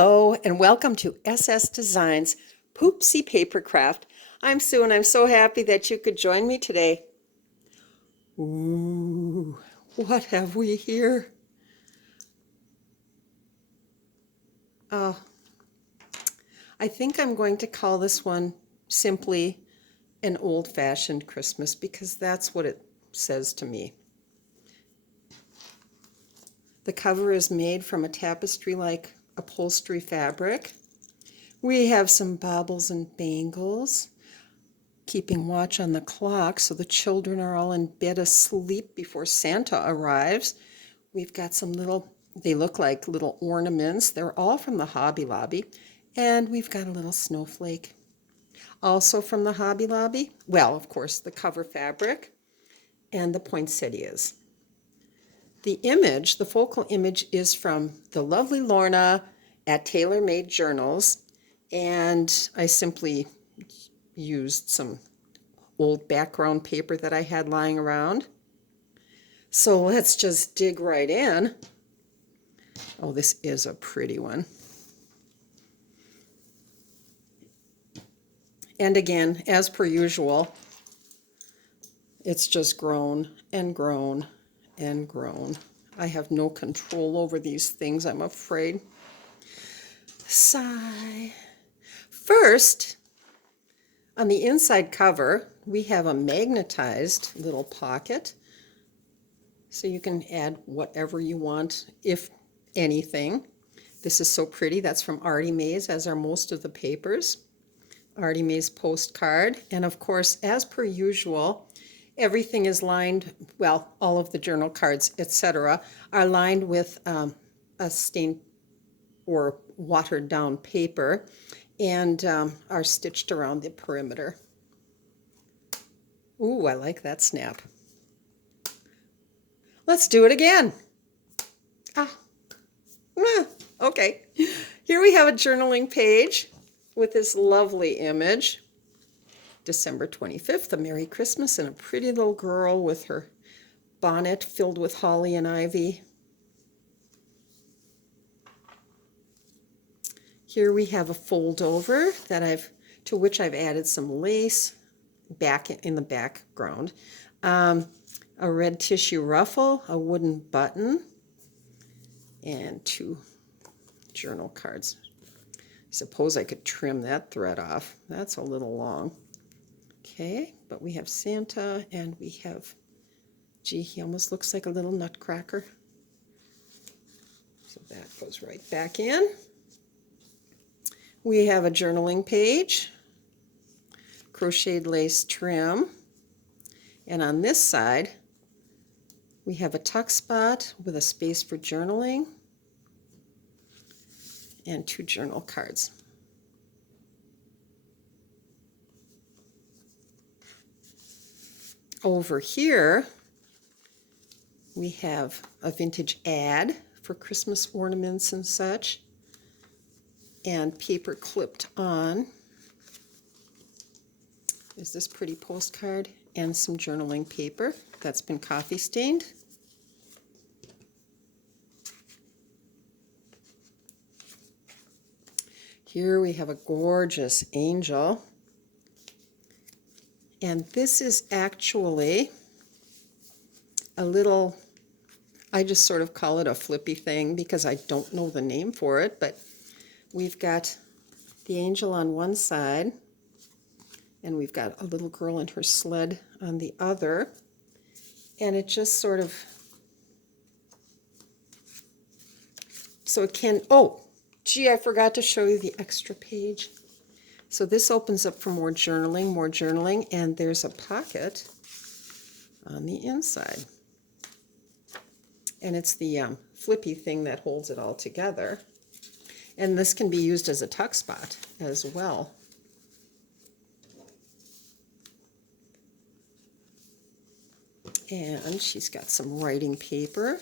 Hello and welcome to SS Designs Poopsie Papercraft. I'm Sue and I'm so happy that you could join me today. Ooh, what have we here? Oh, I think I'm going to call this one simply an old-fashioned Christmas because that's what it says to me. The cover is made from a tapestry-like upholstery fabric. We have some baubles and bangles, keeping watch on the clock so the children are all in bed asleep before Santa arrives. We've got some they look like little ornaments. They're all from the Hobby Lobby. And we've got a little snowflake. Also from the Hobby Lobby, well, of course, the cover fabric and the poinsettias. The focal image is from the lovely Lorna at Tailor Made Journals, and I simply used some old background paper that I had lying around. So let's just dig right in. Oh, this is a pretty one. And again, as per usual, it's just grown and grown and grown. I have no control over these things, I'm afraid. Sigh. First, on the inside cover, we have a magnetized little pocket. So you can add whatever you want, if anything. This is so pretty. That's from Artymaze, as are most of the papers. Artymaze postcard. And of course, as per usual, everything is lined, well, all of the journal cards, etc., are lined with a stained or watered down paper and are stitched around the perimeter. Ooh, I like that snap. Let's do it again. Okay. Here we have a journaling page with this lovely image. December 25th, a Merry Christmas, and a pretty little girl with her bonnet filled with holly and ivy. Here we have a fold over to which I've added some lace back in the background. A red tissue ruffle, a wooden button, and 2 journal cards. I suppose I could trim that thread off. That's a little long. Okay, but we have Santa and we have, gee, he almost looks like a little nutcracker. So that goes right back in. We have a journaling page, crocheted lace trim, and on this side we have a tuck spot with a space for journaling and 2 journal cards. Over here we have a vintage ad for Christmas ornaments and such, and paper clipped on is this pretty postcard and some journaling paper that's been coffee stained. Here we have a gorgeous angel, and this is actually a little, I just sort of call it a flippy thing because I don't know the name for it, but we've got the angel on one side and we've got a little girl in her sled on the other, and it just sort of, so it can, oh, gee, I forgot to show you the extra page. So this opens up for more journaling, and there's a pocket on the inside. And it's the flippy thing that holds it all together. And this can be used as a tuck spot as well. And she's got some writing paper.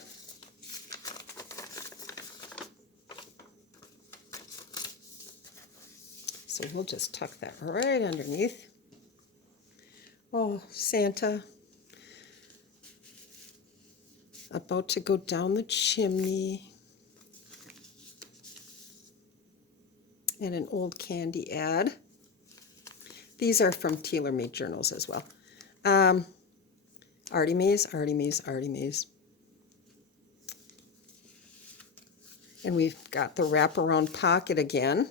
So we'll just tuck that right underneath. Oh, Santa, about to go down the chimney. and an old candy ad. These are from tailor-made journals as well. Artymaze, Artymaze, Artymaze. And we've got the wraparound pocket again.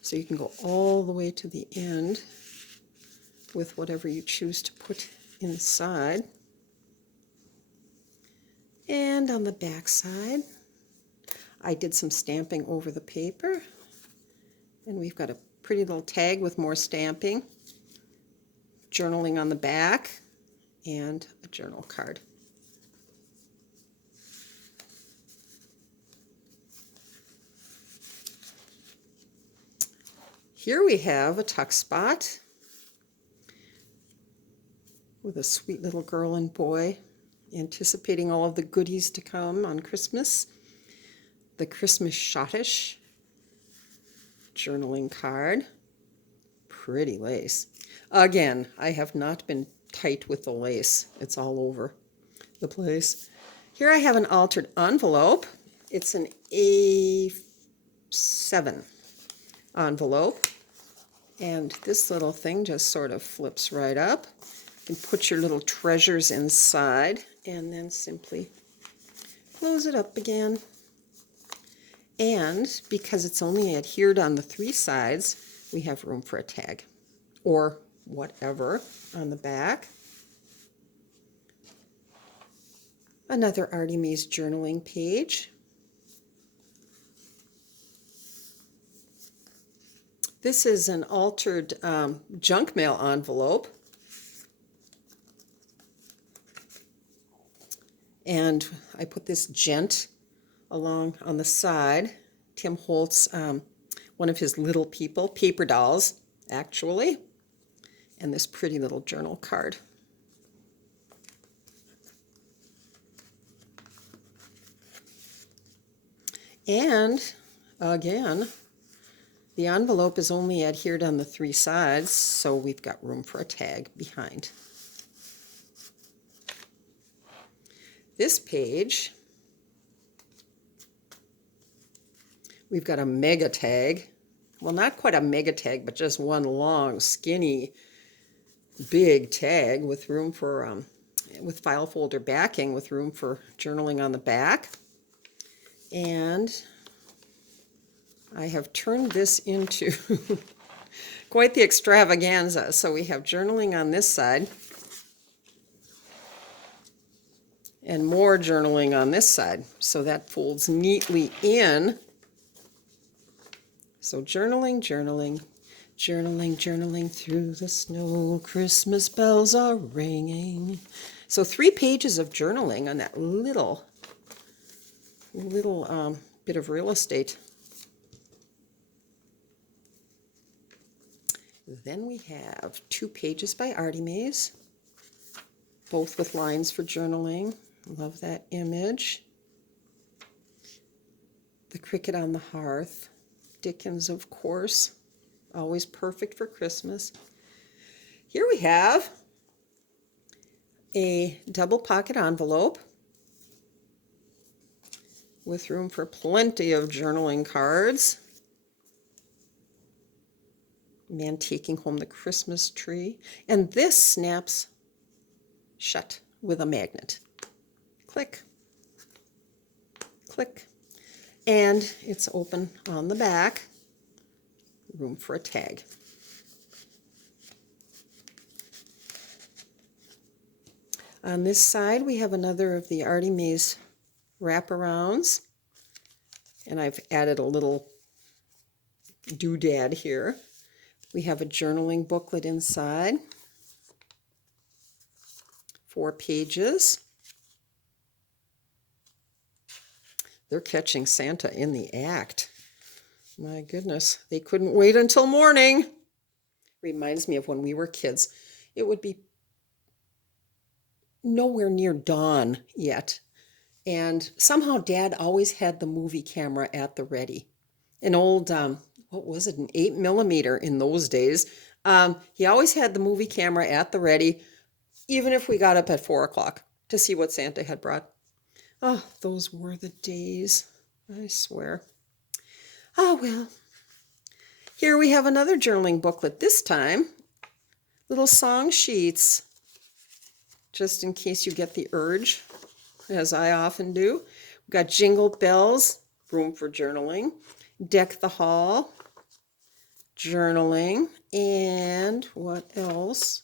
So you can go all the way to the end with whatever you choose to put inside. And on the back side, I did some stamping over the paper. And we've got a pretty little tag with more stamping, journaling on the back, and a journal card. Here we have a tuck spot with a sweet little girl and boy anticipating all of the goodies to come on Christmas. The Christmas Schottish journaling card. Pretty lace. Again, I have not been tight with the lace. It's all over the place. Here I have an altered envelope. It's an A7 envelope. And this little thing just sort of flips right up. You can put your little treasures inside and then simply close it up again. And because it's only adhered on the 3 sides, we have room for a tag or whatever on the back. Another Artymaze journaling page. This is an altered junk mail envelope. And I put this gent along on the side. Tim Holtz, one of his little people, paper dolls, actually, and this pretty little journal card. And again, the envelope is only adhered on the 3 sides, so we've got room for a tag behind. This page, we've got a mega tag. Well, not quite a mega tag, but just one long, skinny, big tag with room for, with file folder backing, with room for journaling on the back. And I have turned this into quite the extravaganza. So we have journaling on this side and more journaling on this side. So that folds neatly in. So journaling, journaling, journaling, journaling through the snow. Christmas bells are ringing. So 3 pages of journaling on that little bit of real estate. Then we have 2 pages by Artymaze, both with lines for journaling. Love that image. The Cricket on the Hearth. Dickens, of course. Always perfect for Christmas. Here we have a double pocket envelope with room for plenty of journaling cards. Man taking home the Christmas tree. And this snaps shut with a magnet. Click, click. And it's open on the back. Room for a tag. On this side, we have another of the Artymaze wraparounds. And I've added a little doodad here. We have a journaling booklet inside. 4 pages. They're catching Santa in the act. My goodness, they couldn't wait until morning. Reminds me of when we were kids. It would be nowhere near dawn yet. And somehow Dad always had the movie camera at the ready. An old, what was it, an 8mm in those days. He always had the movie camera at the ready, even if we got up at 4 o'clock to see what Santa had brought. Oh, those were the days, I swear. Oh, well, Here we have another journaling booklet, this time little song sheets, just in case you get the urge, as I often do. We've got Jingle Bells, room for journaling, Deck the Hall, journaling, and what else?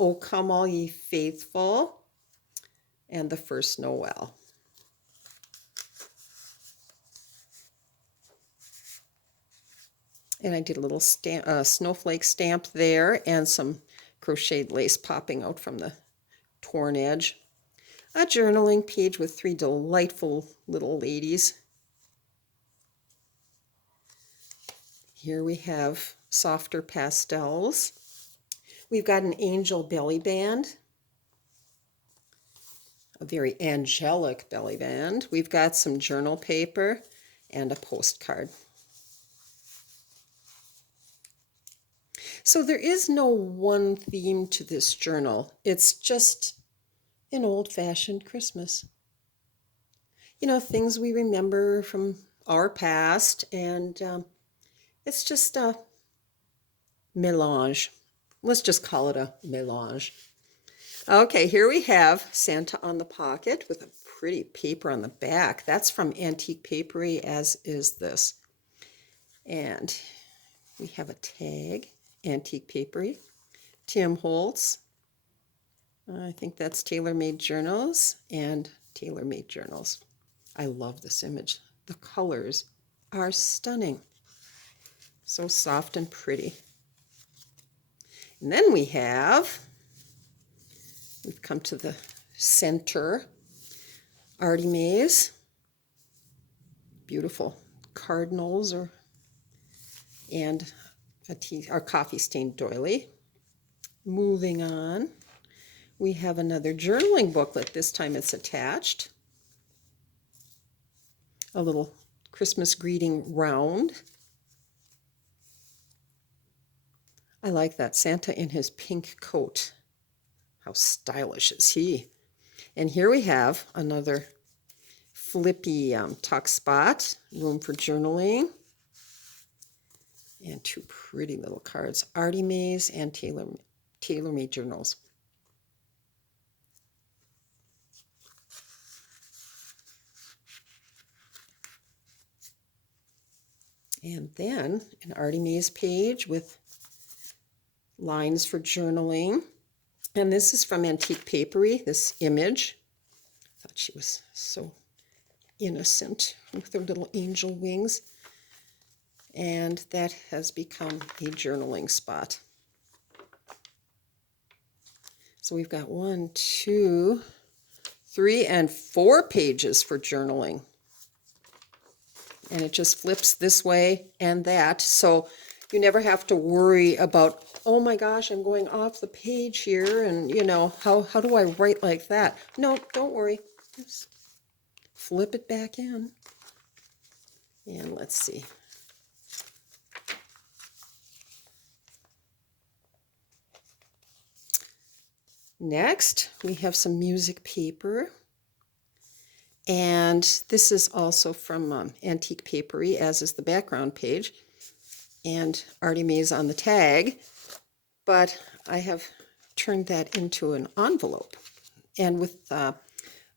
Oh, Come All Ye Faithful, and The First Noel. And I did a little snowflake stamp there and some crocheted lace popping out from the torn edge. A journaling page with 3 delightful little ladies. Here we have softer pastels. We've got an angel belly band, a very angelic belly band. We've got some journal paper and a postcard. So there is no one theme to this journal. It's just an old-fashioned Christmas. You know, things we remember from our past, and it's just a melange. Let's just call it a melange. Okay, here we have Santa on the pocket with a pretty paper on the back. That's from Antique Papery, as is this. And we have a tag, Antique Papery, Tim Holtz. I think that's Tailor-Made Journals and Tailor-Made Journals. I love this image. The colors are stunning. So soft and pretty. And then we've come to the center, Artymaze. Beautiful cardinals and our coffee stained doily. Moving on, we have another journaling booklet. This time it's attached. A little Christmas greeting round. I like that. Santa in his pink coat. How stylish is he? And here we have another flippy tuck spot, room for journaling. And 2 pretty little cards, Artymaze and Tailor-Made Journals. And then an Artymaze page with lines for journaling. And this is from Antique Papery, this image. I thought she was so innocent with her little angel wings. And that has become a journaling spot. So we've got 1, 2, 3, and 4 pages for journaling. And it just flips this way and that. So you never have to worry about, oh my gosh, I'm going off the page here. And, you know, how do I write like that? No, don't worry. Just flip it back in. And let's see. Next, we have some music paper. And this is also from Antique Papery, as is the background page, and Artymaze on the tag. But I have turned that into an envelope. And with,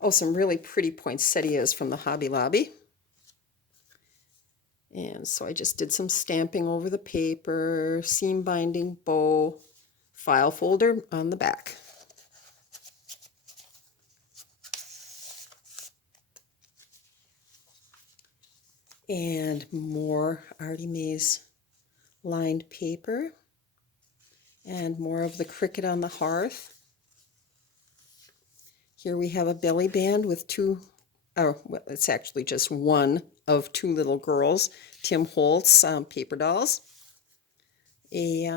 some really pretty poinsettias from the Hobby Lobby. And so I just did some stamping over the paper, seam binding, bow, file folder on the back. And more Artymaze lined paper. And more of the cricket on the hearth. Here we have a belly band with it's actually just one of 2 little girls, Tim Holtz paper dolls. A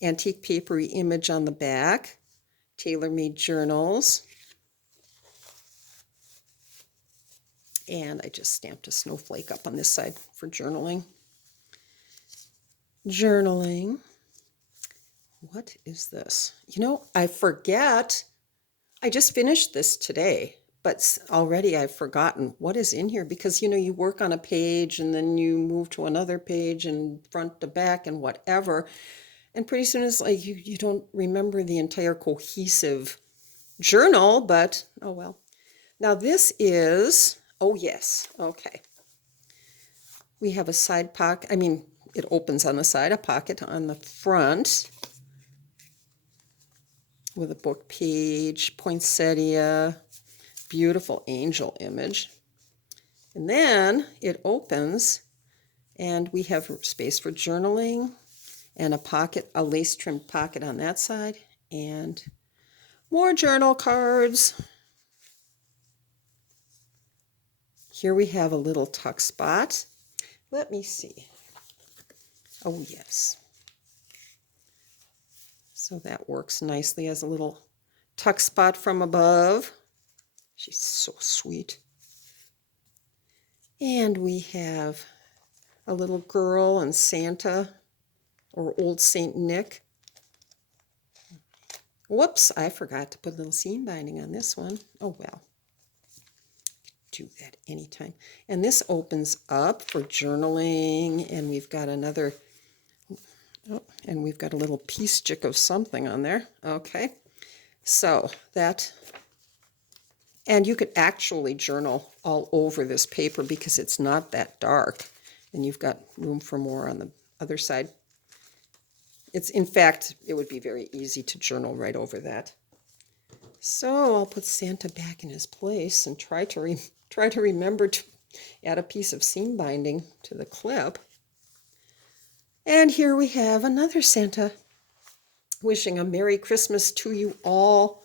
Antique Papery image on the back, Tailor-Made Journals. And I just stamped a snowflake up on this side for journaling. Journaling. What is this? You know, I forget. I just finished this today, but already I've forgotten what is in here because, you know, you work on a page and then you move to another page and front to back and whatever. And pretty soon it's like you don't remember the entire cohesive journal, but oh well. Now this is, oh yes, okay. We have a side pocket, I mean, it opens on the side, a pocket on the front with a book page, poinsettia, beautiful angel image. And then it opens and we have space for journaling and a pocket, a lace trimmed pocket on that side, and more journal cards. Here we have a little tuck spot. Let me see. Oh yes. So that works nicely as a little tuck spot from above. She's so sweet. And we have a little girl and Santa, or old Saint Nick. Whoops, I forgot to put a little seam binding on this one. Oh well. Do that anytime. And this opens up for journaling, and we've got another, oh, and we've got a little piece stick of something on there. Okay, so that, and you could actually journal all over this paper because it's not that dark, and you've got room for more on the other side. It's, in fact, it would be very easy to journal right over that. So I'll put Santa back in his place and try to remember to add a piece of seam binding to the clip. And here we have another Santa wishing a Merry Christmas to you all.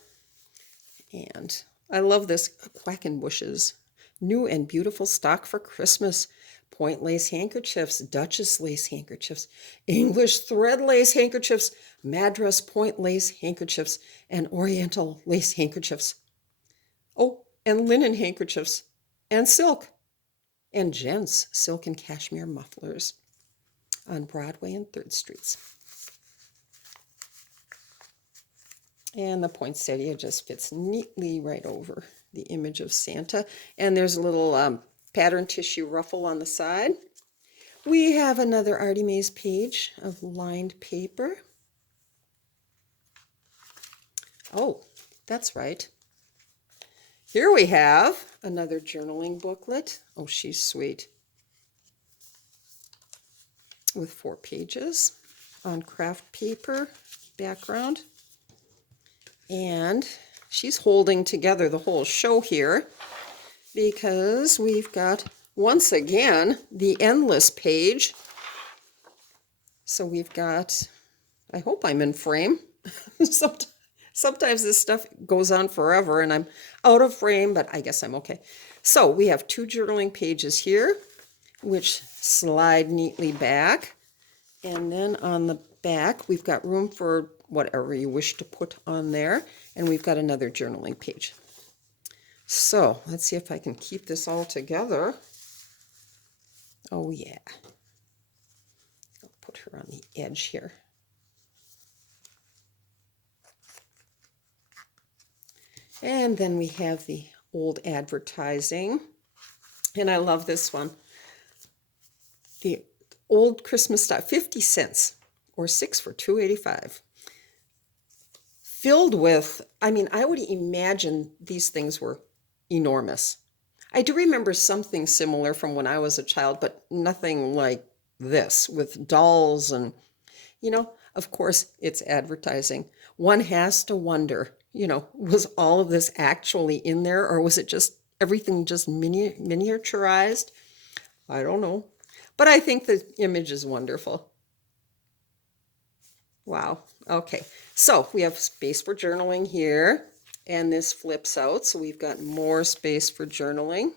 And I love this, Quackenbush's new and beautiful stock for Christmas. Point lace handkerchiefs, Duchess lace handkerchiefs, English thread lace handkerchiefs, Madras point lace handkerchiefs, and Oriental lace handkerchiefs. Oh, and linen handkerchiefs, and silk, and gents silk and cashmere mufflers on Broadway and 3rd Streets. And the poinsettia just fits neatly right over the image of Santa. And there's a little pattern tissue ruffle on the side. We have another Artymaze page of lined paper. Oh, that's right. Here we have another journaling booklet. Oh, she's sweet. With 4 pages on craft paper background. And she's holding together the whole show here because we've got, once again, the endless page. So we've got, I hope I'm in frame. Sometimes this stuff goes on forever and I'm out of frame, but I guess I'm okay. So we have 2 journaling pages here, which slide neatly back. And then on the back, we've got room for whatever you wish to put on there. And we've got another journaling page. So let's see if I can keep this all together. Oh yeah. I'll put her on the edge here. And then we have the old advertising. And I love this one. The old Christmas stuff, 50 cents or 6 for $2.85. Filled with, I mean, I would imagine these things were enormous. I do remember something similar from when I was a child, but nothing like this with dolls and, you know, of course it's advertising. One has to wonder, you know, was all of this actually in there or was it just everything just miniaturized? I don't know. But I think the image is wonderful. Wow. Okay. So we have space for journaling here, and this flips out. So we've got more space for journaling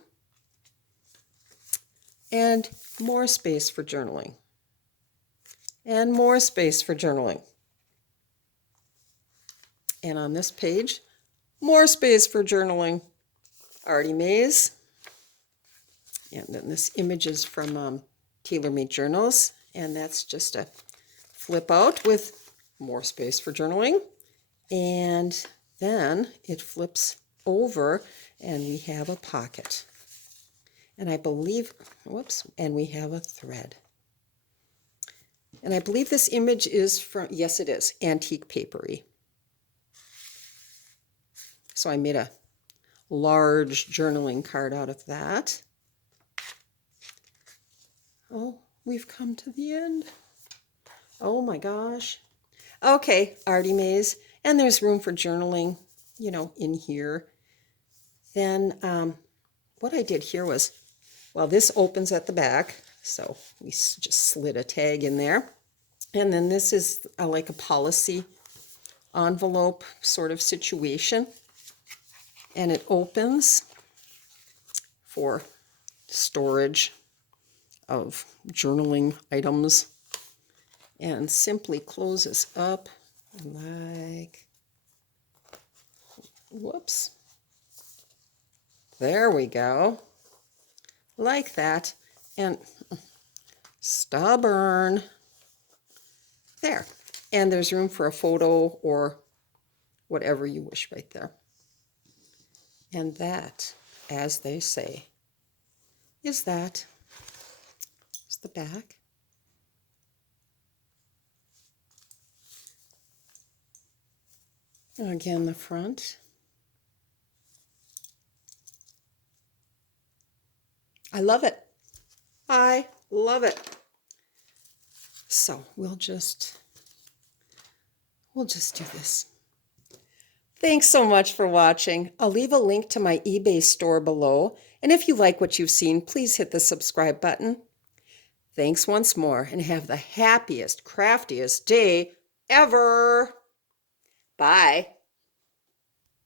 and more space for journaling and more space for journaling. And on this page, more space for journaling. Artymaze. And then this image is from Tailor-Made Journals, and that's just a flip out with more space for journaling. And then it flips over And we have a pocket. And I believe, whoops, and we have a thread. And I believe this image is from, yes it is, Antique Papery. So I made a large journaling card out of that. Oh, we've come to the end. Oh my gosh. Okay, Artymaze, and there's room for journaling, you know, in here. Then what I did here was, well, this opens at the back, so we just slid a tag in there. And then this is like a policy envelope sort of situation. And it opens for storage of journaling items and simply closes up like, whoops, there we go, like that, and stubborn, there, and there's room for a photo or whatever you wish right there. And that, as they say, is that. It's the back. Again, the front. I love it. I love it. So we'll just do this. Thanks so much for watching. I'll leave a link to my eBay store below. And if you like what you've seen, please hit the subscribe button. Thanks once more, and have the happiest, craftiest day ever. Bye.